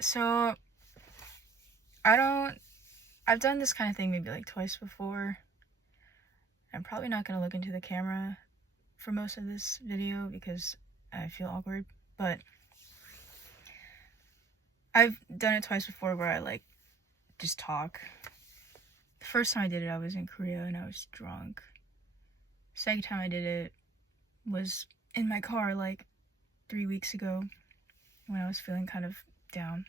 So I've done this kind of thing maybe like twice before. I'm probably not going to look into the camera for most of this video because I feel awkward, but I've done it twice before where I like just talk. The first time I did it, I was in Korea and I was drunk. Second time I did it was in my car like 3 weeks ago when I was feeling kind of down.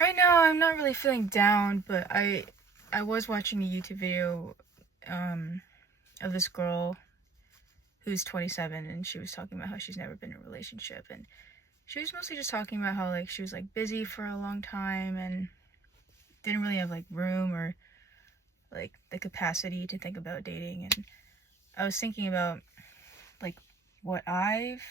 Right now I'm not really feeling down, but I was watching a YouTube video of this girl who's 27, and she was talking about how she's never been in a relationship, and she was mostly just talking about how like she was like busy for a long time and didn't really have like room or like the capacity to think about dating. And I was thinking about like what I've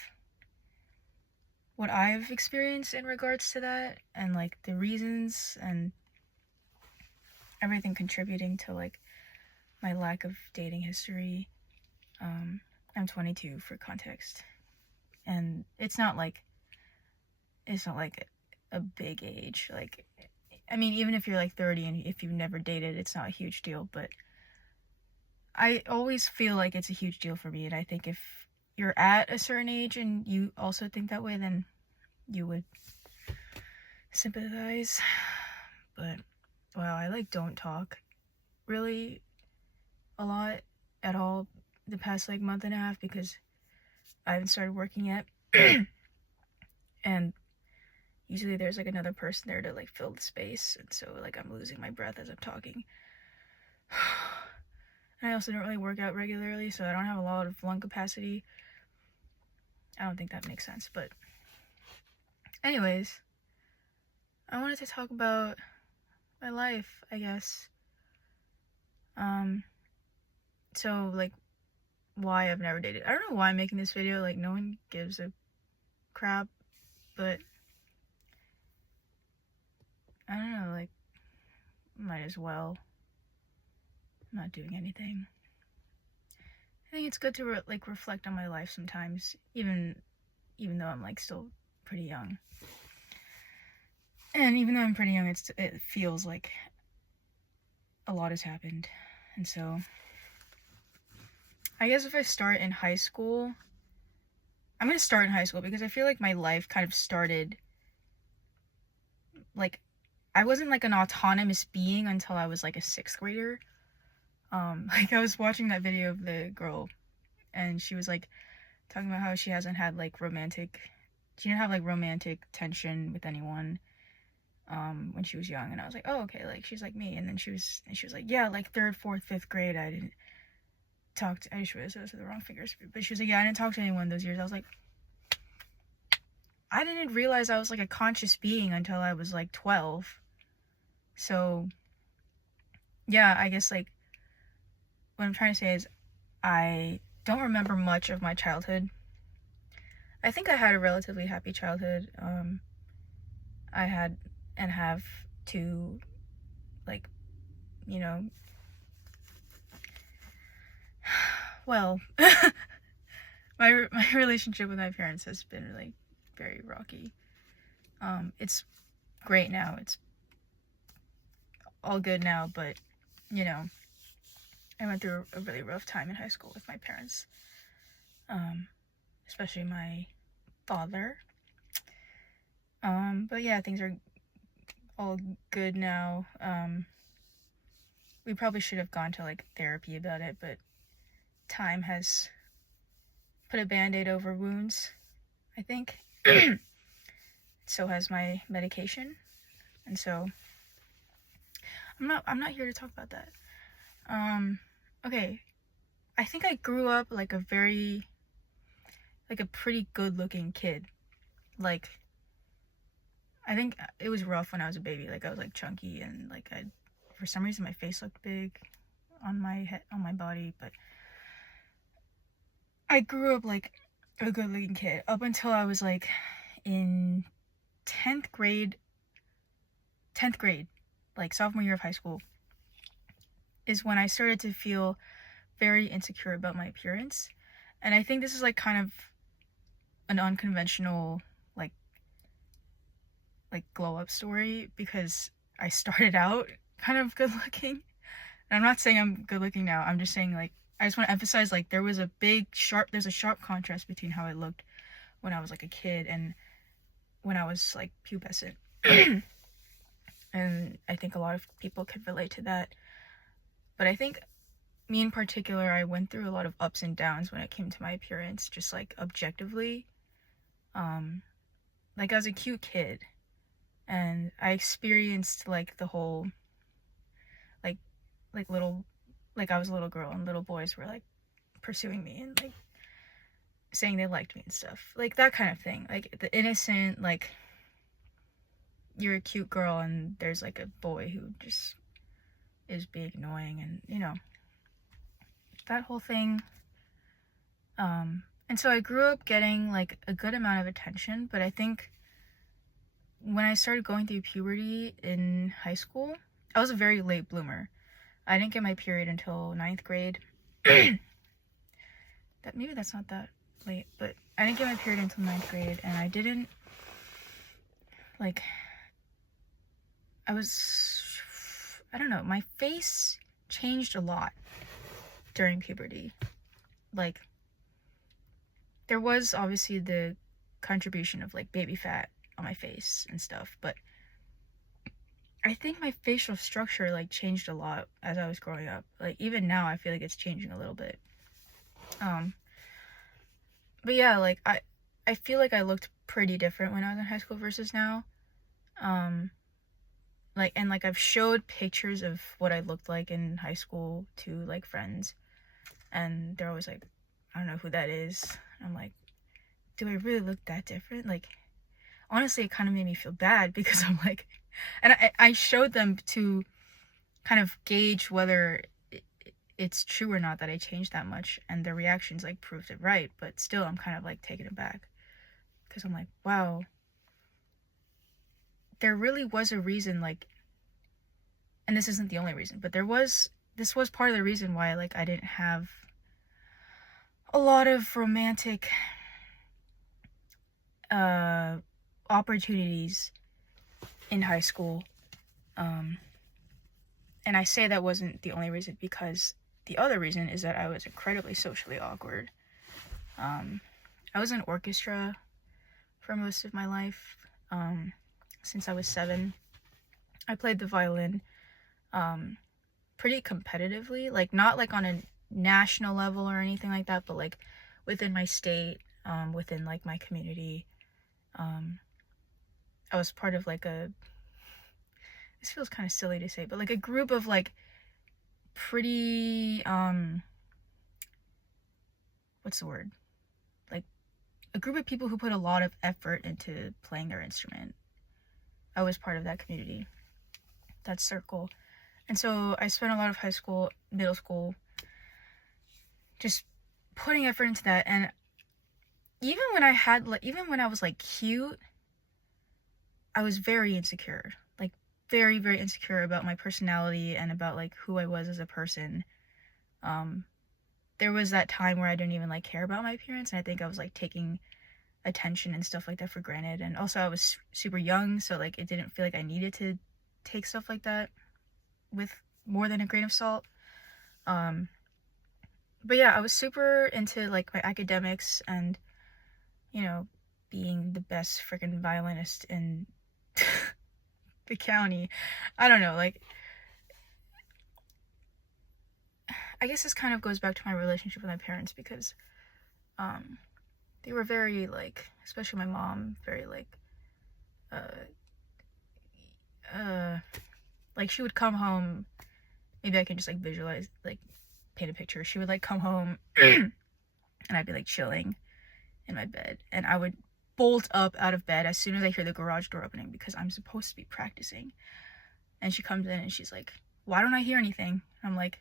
experienced in regards to that, and like the reasons and everything contributing to like my lack of dating history. I'm 22 for context, and it's not like a big age. Like, I mean, even if you're like 30 and if you've never dated, it's not a huge deal, but I always feel like it's a huge deal for me. And I think if you're at a certain age and you also think that way, then you would sympathize. But wow, I like don't talk really a lot at all the past like month and a half because I haven't started working yet. And usually there's like another person there to like fill the space, and so like I'm losing my breath as I'm talking. And I also don't really work out regularly, so I don't have a lot of lung capacity. I don't think that makes sense, but anyways, I wanted to talk about my life, I guess. So like why I've never dated. I don't know why I'm making this video, like no one gives a crap, but I don't know, like might as well. I'm not doing anything. I think it's good to reflect on my life sometimes, even though I'm like still pretty young. And even though I'm pretty young, it feels like a lot has happened. And so I guess if I start in high school, I'm gonna start in high school because I feel like my life kind of started like I wasn't like an autonomous being until I was like a 6th grader. Like I was watching that video of the girl, and she was like talking about how she hasn't had like she didn't have like romantic tension with anyone when she was young. And I was like, oh, okay, like she's like me. And then she was like, yeah, like 3rd, 4th, 5th grade, I didn't talk to, I just realized those are the wrong figures, but she was like, yeah, I didn't talk to anyone those years. I was like, I didn't realize I was like a conscious being until I was like 12. So yeah, I guess like what I'm trying to say is I don't remember much of my childhood. I think I had a relatively happy childhood. I had and have 2, like, you know, well, my relationship with my parents has been like very rocky. It's great now. It's all good now, but you know, I went through a really rough time in high school with my parents, especially my father. But yeah, things are all good now. We probably should have gone to like therapy about it, but time has put a band-aid over wounds, I think. So has my medication. And so I'm not here to talk about that. Okay. I think I grew up like a pretty good-looking kid. Like, I think it was rough when I was a baby. Like I was like chunky, and like for some reason my face looked big on my head, on my body, but I grew up like a good-looking kid up until I was like in 10th grade, like sophomore year of high school, is when I started to feel very insecure about my appearance. And I think this is like kind of an unconventional like like glow up story, because I started out kind of good looking. And I'm not saying I'm good looking now. I'm just saying, like, I just want to emphasize, like, there's a sharp contrast between how I looked when I was like a kid and when I was like pubescent. And I think a lot of people could relate to that. But I think me in particular, I went through a lot of ups and downs when it came to my appearance, just like objectively. Like, I was a cute kid, and I experienced like the whole like little, like I was a little girl and little boys were like pursuing me and like saying they liked me and stuff, like that kind of thing, like the innocent, like you're a cute girl and there's like a boy who just is being annoying, and you know, that whole thing. And so I grew up getting like a good amount of attention, but I think when I started going through puberty in high school, I was a very late bloomer. I didn't get my period until 9th grade. Maybe that's not that late, but I didn't get my period until 9th grade, and I didn't, like, I don't know, my face changed a lot during puberty. Like, there was obviously the contribution of like baby fat on my face and stuff, but I think my facial structure like changed a lot as I was growing up. Like, even now I feel like it's changing a little bit. But yeah, like I feel like I looked pretty different when I was in high school versus now. Like, and like I've showed pictures of what I looked like in high school to like friends, and they're always like, I don't know who that is. I'm like, do I really look that different? Like, honestly, it kind of made me feel bad, because I'm like, and I showed them to kind of gauge whether it's true or not that I changed that much, and their reactions like proved it right. But still, I'm kind of like taken aback, because I'm like, wow, there really was a reason, like, and this isn't the only reason, but this was part of the reason why like I didn't have a lot of romantic opportunities in high school. And I say that wasn't the only reason, because the other reason is that I was incredibly socially awkward. I was in orchestra for most of my life, since I was 7. I played the violin pretty competitively, like not like on a national level or anything like that, but like within my state, within like my community. I was part of like this feels kind of silly to say, but like a group of like pretty, what's the word? Like a group of people who put a lot of effort into playing their instrument. I was part of that community, that circle. And so I spent a lot of high school, middle school, just putting effort into that. And even when I was like cute, I was very insecure. Like, very, very insecure about my personality and about like who I was as a person. There was that time where I didn't even like care about my appearance, and I think I was like taking attention and stuff like that for granted. And also I was super young, so like it didn't feel like I needed to take stuff like that with more than a grain of salt. But yeah, I was super into like my academics and, you know, being the best freaking violinist in the county. I don't know, like, I guess this kind of goes back to my relationship with my parents, because they were very like, especially my mom, very like like she would come home, maybe I can just like visualize, like paint a picture. She would like come home and I'd be like chilling in my bed, and I would bolt up out of bed as soon as I hear the garage door opening, because I'm supposed to be practicing. And she comes in and she's like, why don't I hear anything? I'm like,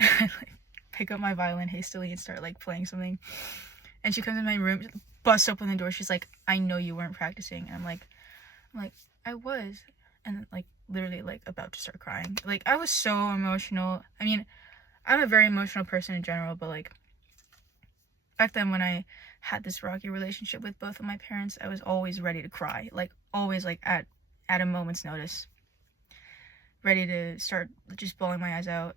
I like pick up my violin hastily and start like playing something. And she comes in my room, busts open the door. She's like, I know you weren't practicing. And I'm like, I was. And like literally like about to start crying. Like, I was so emotional. I mean, I'm a very emotional person in general, but like back then when I had this rocky relationship with both of my parents, I was always ready to cry. Like, always, like, at a moment's notice. Ready to start just bawling my eyes out.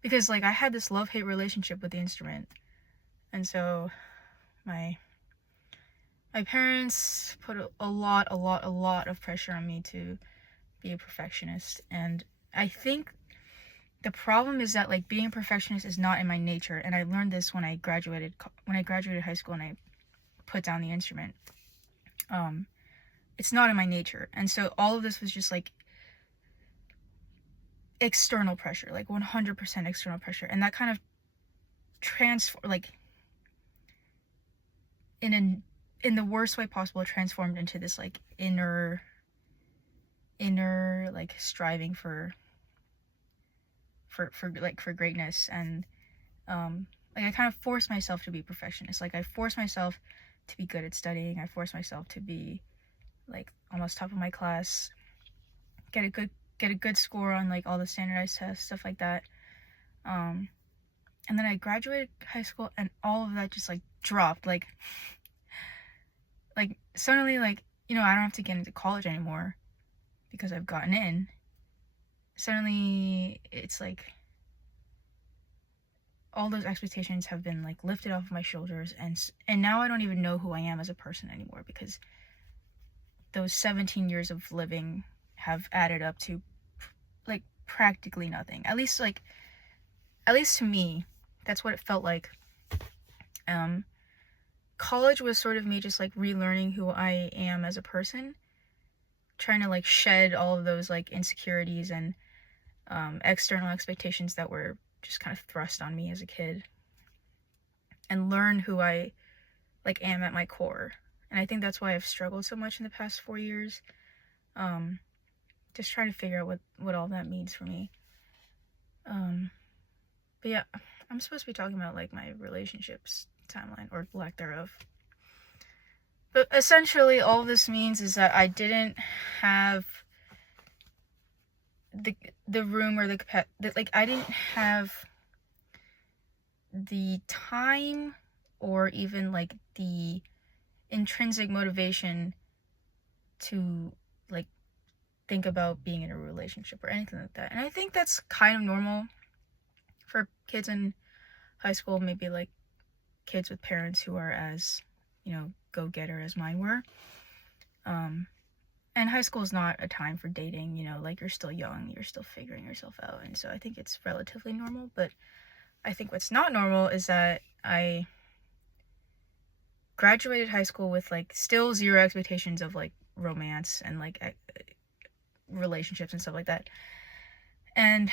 Because, like, I had this love-hate relationship with the instrument. And so, my parents put a lot of pressure on me to be a perfectionist. And I think the problem is that, like, being a perfectionist is not in my nature. And I learned this when I graduated high school and I put down the instrument. It's not in my nature. And so all of this was just, like, external pressure, like 100% external pressure. And that kind of in the worst way possible, transformed into this, like, inner like striving for greatness. And like, I kind of forced myself to be a perfectionist. Like, I forced myself to be good at studying. I forced myself to be, like, almost top of my class, get a good score on, like, all the standardized tests, stuff like that. And then I graduated high school and all of that just, like, dropped. Like suddenly, like, you know, I don't have to get into college anymore because I've gotten in. Suddenly it's like all those expectations have been, like, lifted off of my shoulders, and now I don't even know who I am as a person anymore, because those 17 years of living have added up to, like, practically nothing. At least to me, that's what it felt like. College was sort of me just, like, relearning who I am as a person, trying to, like, shed all of those, like, insecurities and external expectations that were just kind of thrust on me as a kid, and learn who I, like, am at my core. And I think that's why I've struggled so much in the past 4 years. Just trying to figure out what all that means for me. But yeah, I'm supposed to be talking about, like, my relationships timeline, or lack thereof. But essentially, all this means is that I didn't have the room or I didn't have the time or even, like, the intrinsic motivation to, like, think about being in a relationship or anything like that. And I think that's kind of normal for kids in high school, maybe, like, kids with parents who are as, you know, go-getter as mine were. And high school is not a time for dating, you know, like, you're still young, you're still figuring yourself out, and so I think it's relatively normal. But I think what's not normal is that I graduated high school with, like, still zero expectations of, like, romance and, like, relationships and stuff like that. And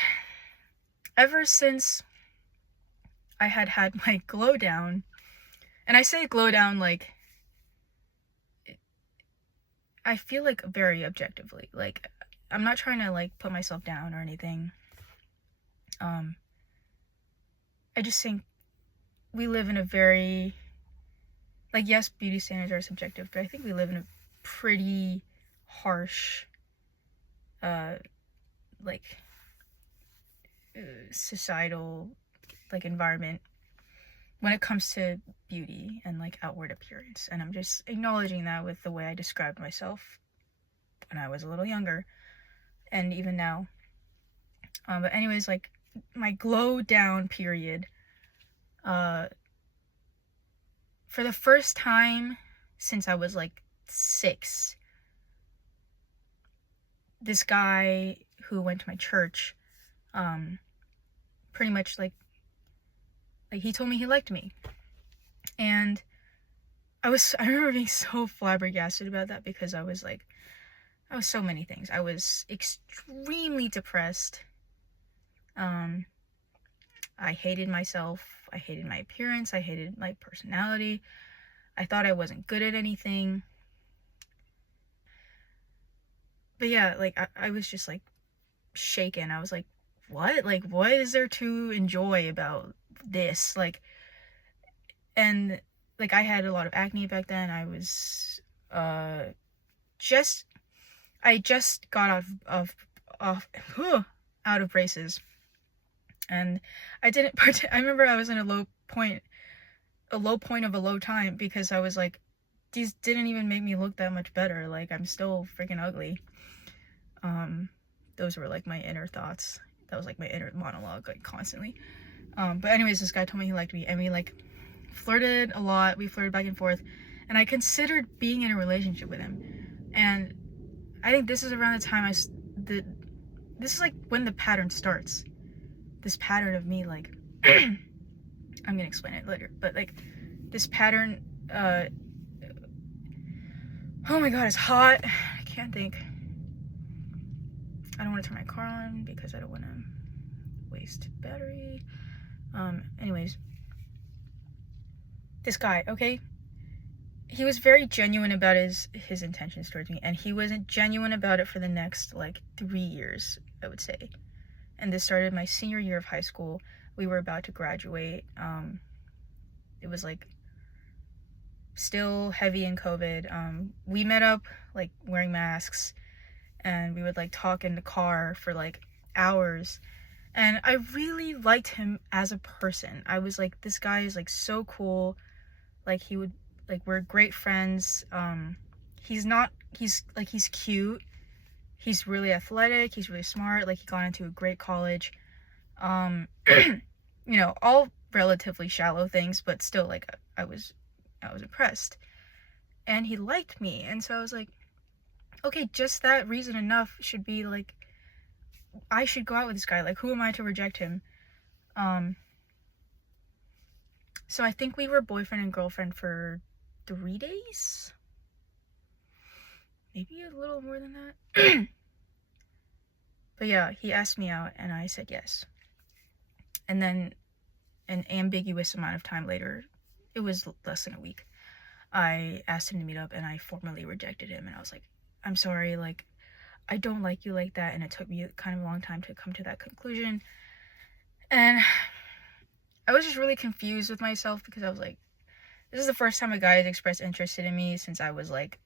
ever since I had my glow down, and I say glow down, like, I feel like very objectively, like, I'm not trying to, like, put myself down or anything. I just think we live in a very, like, yes, beauty standards are subjective, but I think we live in a pretty harsh, societal, like, environment when it comes to beauty and, like, outward appearance. And I'm just acknowledging that with the way I described myself when I was a little younger, and even now. But anyways, like, my glow down period, for the first time since I was, like, 6, this guy who went to my church, pretty much, like, he told me he liked me. And I remember being so flabbergasted about that, because I was so many things. I was extremely depressed. I hated myself. I hated my appearance. I hated my personality. I thought I wasn't good at anything. But yeah, like, I was just, like, shaken. I was like, what? Like, what is there to enjoy about this? Like, and, like, I had a lot of acne back then. I was, I just got out of braces. And I remember I was in a low point a low point of a low time, because I was like, these didn't even make me look that much better. Like, I'm still freaking ugly. Those were like my inner thoughts. That was like my inner monologue, like constantly. But anyways, this guy told me he liked me, and we like flirted a lot. We flirted back and forth, and I considered being in a relationship with him. And I think this is around the time this is like when the pattern starts. This pattern of me, like, I'm gonna explain it later, but like this pattern, oh my god, it's hot. I can't think. I don't want to turn my car on because I don't want to waste battery. Anyways, this guy, okay, he was very genuine about his intentions towards me, and he wasn't genuine about it for the next like 3 years, I would say. And this started my senior year of high school. We were about to graduate. It was like still heavy in COVID. We met up like wearing masks, and we would like talk in the car for like hours. And I really liked him as a person. I was like, this guy is like so cool. Like, he would, like, we're great friends. He's cute. He's really athletic. He's really smart. Like, he got into a great college. You know, all relatively shallow things, but still, like, I was impressed. And he liked me. And so I was like, okay, just that reason enough should be like, I should go out with this guy. Like, who am I to reject him? So I think we were boyfriend and girlfriend for 3 days? Maybe a little more than that. But yeah, he asked me out and I said yes. And then an ambiguous amount of time later, it was less than a week, I asked him to meet up and I formally rejected him. And I was like, I'm sorry, like, I don't like you like that. And it took me kind of a long time to come to that conclusion. And I was just really confused with myself because I was like, this is the first time a guy has expressed interest in me since I was like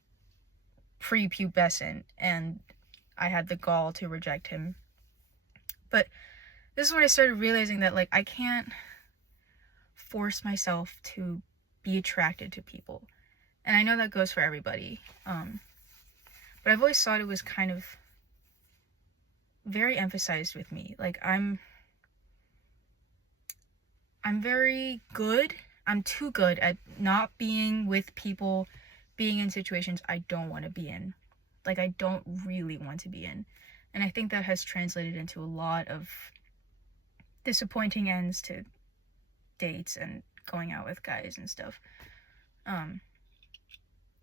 prepubescent, and I had the gall to reject him. But this is when I started realizing that like I can't force myself to be attracted to people. And I know that goes for everybody. But I've always thought it was kind of very emphasized with me. Like, I'm very good. I'm too good at not being with people, being in situations I don't want to be in. Like, I don't really want to be in. And I think that has translated into a lot of disappointing ends to dates and going out with guys and stuff.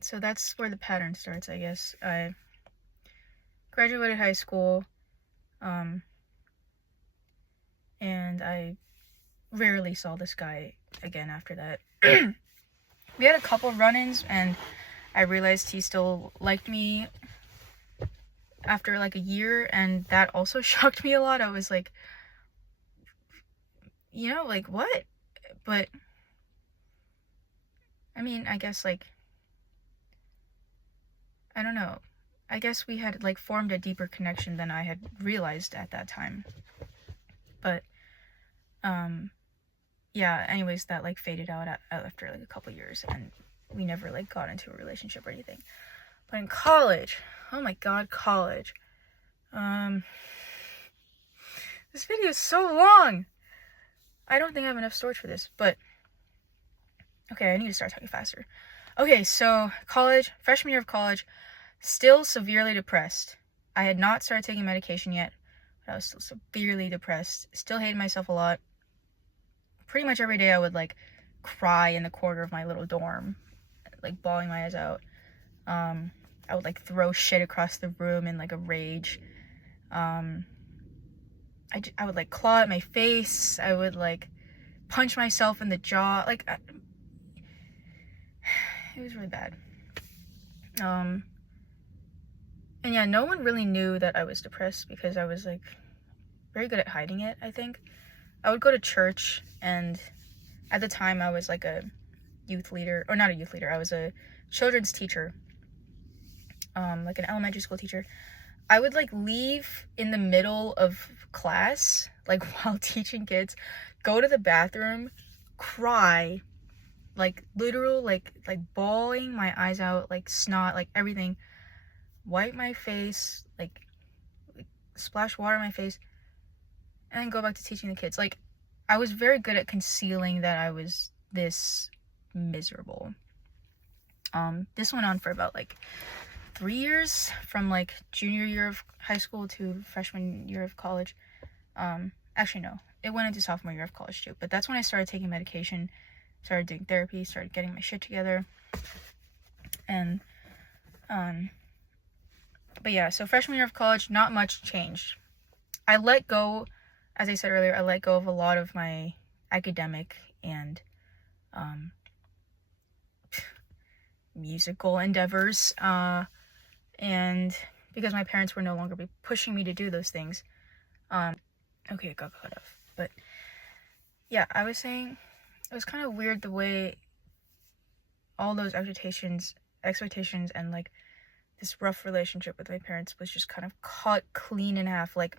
So that's where the pattern starts, I guess. I graduated high school, and I rarely saw this guy again after that. We had a couple run-ins, and I realized he still liked me after like a year, and that also shocked me a lot. I was like, you know, like, what? But I mean, I guess, like, I don't know. I guess we had like formed a deeper connection than I had realized at that time. But yeah, anyways, that like faded out after like a couple years, and we never like got into a relationship or anything. But in college, oh my god, college. This video is so long. I don't think I have enough storage for this, but okay, I need to start talking faster. Okay, so college, freshman year of college, still severely depressed. I had not started taking medication yet, but I was still severely depressed. Still hated myself a lot. Pretty much every day I would like cry in the corner of my little dorm, like bawling my eyes out. I would like throw shit across the room in like a rage. I would like claw at my face. I would like punch myself in the jaw. Like, it was really bad. And yeah, no one really knew that I was depressed because I was like very good at hiding it, I think. I would go to church, and at the time I was like a youth leader, or not a youth leader, I was a children's teacher, like an elementary school teacher. I would like leave in the middle of class, like while teaching kids, go to the bathroom, cry, like literal, like bawling my eyes out, like snot, like everything, wipe my face, like splash water on my face, and then go back to teaching the kids. Like, I was very good at concealing that I was this miserable. This went on for about like 3 years, from like junior year of high school to freshman year of college. Actually no, it went into sophomore year of college too, but that's when I started taking medication, started doing therapy, started getting my shit together. And but yeah, so freshman year of college, not much changed. I let go, as I said earlier, I let go of a lot of my academic and musical endeavors, and because my parents were no longer pushing me to do those things. Okay, it got cut off. But yeah, I was saying it was kind of weird the way all those expectations and like this rough relationship with my parents was just kind of cut clean in half. Like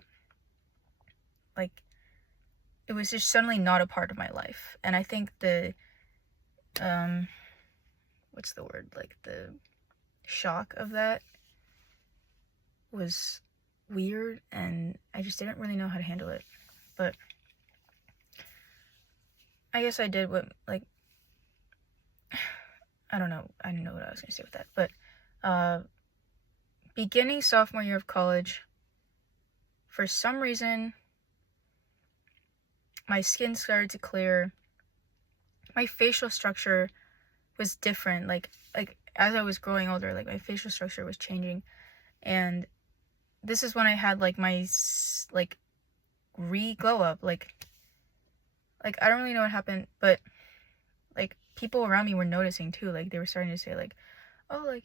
it was just suddenly not a part of my life. And I think the what's the word, like the shock of that was weird, and I just didn't really know how to handle it. But I guess I did what, like, I don't know what I was gonna say with that. But beginning sophomore year of college, for some reason my skin started to clear, my facial structure was different. Like as I was growing older, like my facial structure was changing. And this is when I had like my like glow up. Like I don't really know what happened, but like people around me were noticing too. Like they were starting to say like, oh,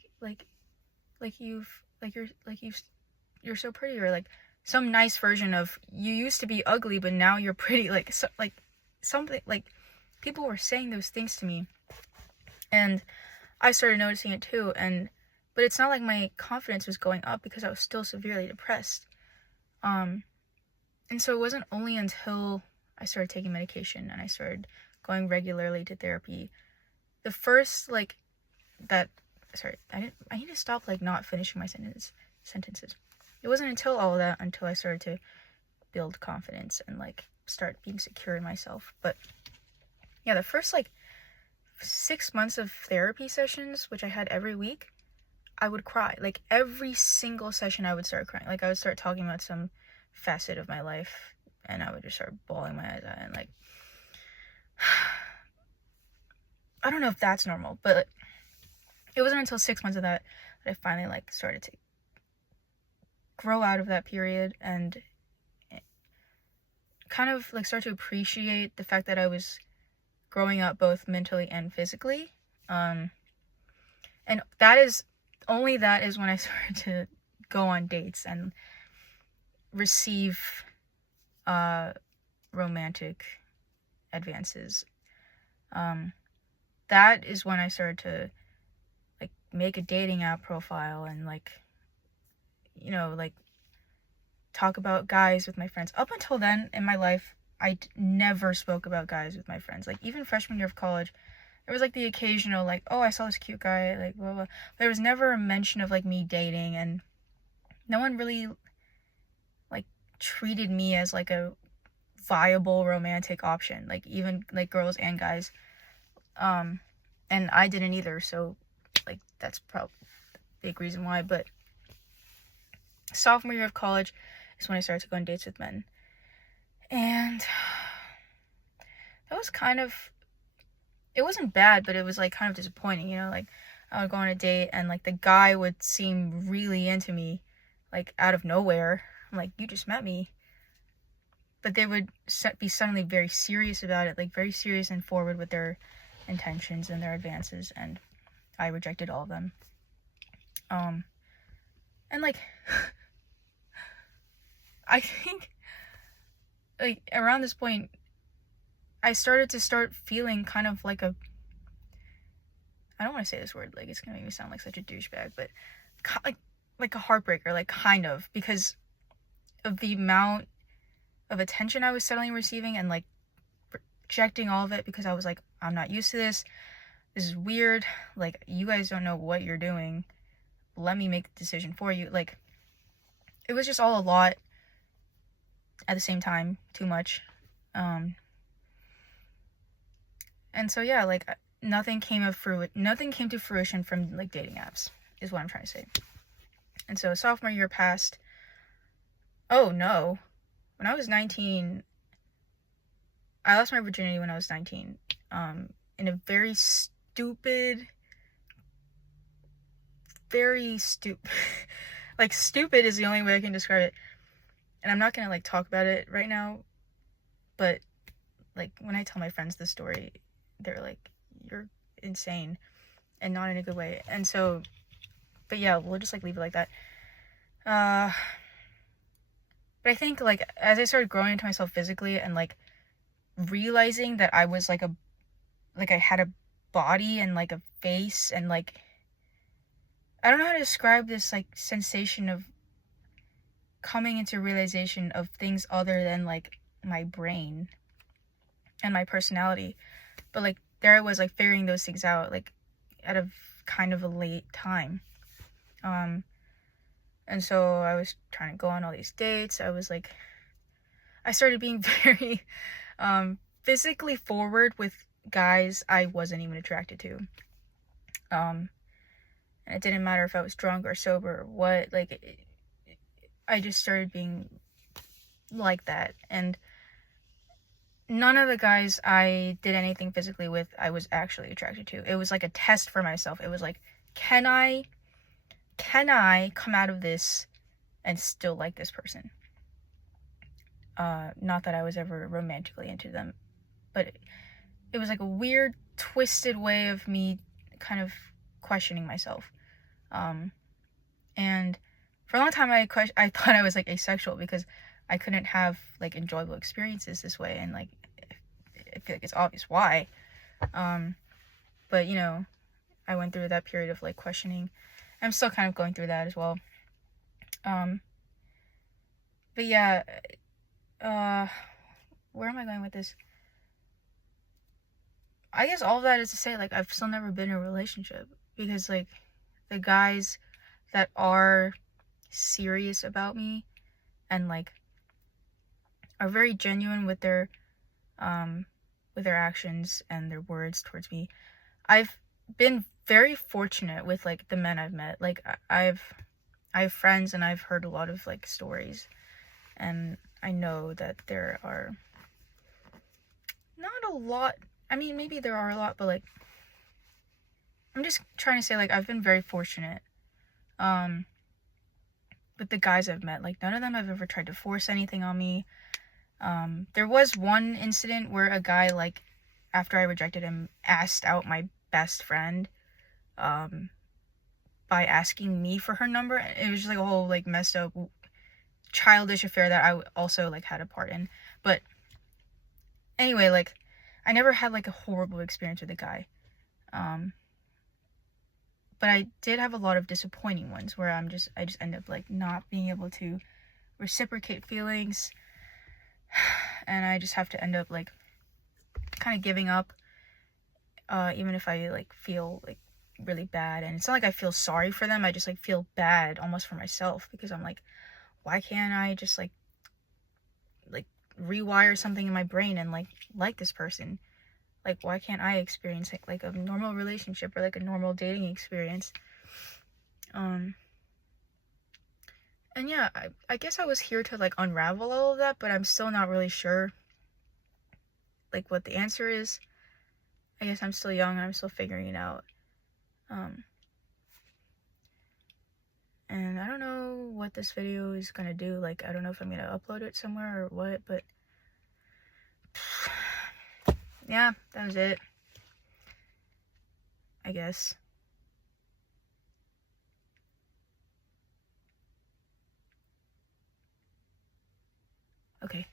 you're so pretty, or like some nice version of, you used to be ugly but now you're pretty, like so, like something, like people were saying those things to me, and I started noticing it too. But it's not like my confidence was going up, because I was still severely depressed. And so it wasn't only until I started taking medication and I started going regularly to therapy, the first I need to stop like not finishing my sentences. It wasn't until all of that, until I started to build confidence and like start being secure in myself. But yeah, the first like 6 months of therapy sessions, which I had every week, I would cry. Like every single session I would start crying. Like I would start talking about some facet of my life and I would just start bawling my eyes out, and like I don't know if that's normal, but like, it wasn't until 6 months of that I finally like started to grow out of that period and kind of like start to appreciate the fact that I was growing up both mentally and physically. And that is when I started to go on dates and receive romantic advances. That is when I started to like make a dating app profile and like, you know, like talk about guys with my friends. Up until then in my life, I never spoke about guys with my friends. Like even freshman year of college, there was like the occasional like, oh, I saw this cute guy, like blah blah. There was never a mention of like me dating, and no one really like treated me as like a viable romantic option, like even like girls and guys. And I didn't either, so like that's probably a big reason why. But sophomore year of college is when I started to go on dates with men, and that was kind of, it wasn't bad, but it was like kind of disappointing, you know. Like I would go on a date and like the guy would seem really into me, like out of nowhere. I'm like, you just met me. But they would be suddenly very serious about it, like very serious and forward with their intentions and their advances, and I rejected all of them. And like I think like around this point I started feeling kind of like a, I don't want to say this word, like it's gonna make me sound like such a douchebag, but like a heartbreaker, like kind of, because of the amount of attention I was suddenly receiving and like rejecting all of it, because I was like, I'm not used to this. this is weird. Like, you guys don't know what you're doing. Let me make the decision for you. Like, it was just all a lot at the same time, too much. And so yeah, like, nothing came to fruition from like dating apps, is what I'm trying to say. And so sophomore year passed. Oh no. When I was 19, I lost my virginity when I was 19. In a very stupid like, stupid is the only way I can describe it. And I'm not gonna like talk about it right now, but like, when I tell my friends this story, they're like, you're insane, and not in a good way. And so, but yeah, we'll just like leave it like that. But I think, like, as I started growing into myself physically and like realizing that I was like I had a body and like a face, and like, I don't know how to describe this like sensation of coming into realization of things other than like my brain and my personality. But like, there I was like figuring those things out like at a kind of a late time. And so I was trying to go on all these dates. I started being very physically forward with guys I wasn't even attracted to. And it didn't matter if I was drunk or sober or what. Like, I just started being like that. And none of the guys I did anything physically with I was actually attracted to. It was like a test for myself. It was like, can I come out of this and still like this person? Not that I was ever romantically into them, but it was like a weird, twisted way of me kind of questioning myself. And for a long time, I thought I was like asexual because I couldn't have like enjoyable experiences this way, and like, I feel like it's obvious why. But you know, I went through that period of like questioning. I'm still kind of going through that as well. But yeah, where am I going with this? I guess all of that is to say, like, I've still never been in a relationship, because like, the guys that are serious about me and like are very genuine with their actions and their words towards me, I've been very fortunate with like the men I've met. Like, I have friends, and I've heard a lot of like stories, and I know that there are not a lot. I mean, maybe there are a lot, but like, I'm just trying to say, like, I've been very fortunate with the guys I've met. Like, none of them have ever tried to force anything on me. There was one incident where a guy, like, after I rejected him, asked out my best friend by asking me for her number. It was just like a whole like messed up, childish affair that I also like had a part in. But anyway, like, I never had like a horrible experience with a guy. But I did have a lot of disappointing ones where I just end up like not being able to reciprocate feelings, and I just have to end up like kind of giving up, even if I like feel like really bad. And it's not like I feel sorry for them, I just like feel bad almost for myself, because I'm like, why can't I just like rewire something in my brain and like this person? Like, why can't I experience like a normal relationship or like a normal dating experience? And yeah, I guess I was here to like unravel all of that, but I'm still not really sure like what the answer is. I guess I'm still young and I'm still figuring it out. And I don't know what this video is gonna do. Like, I don't know if I'm gonna upload it somewhere or what, but yeah, that was it, I guess. Okay.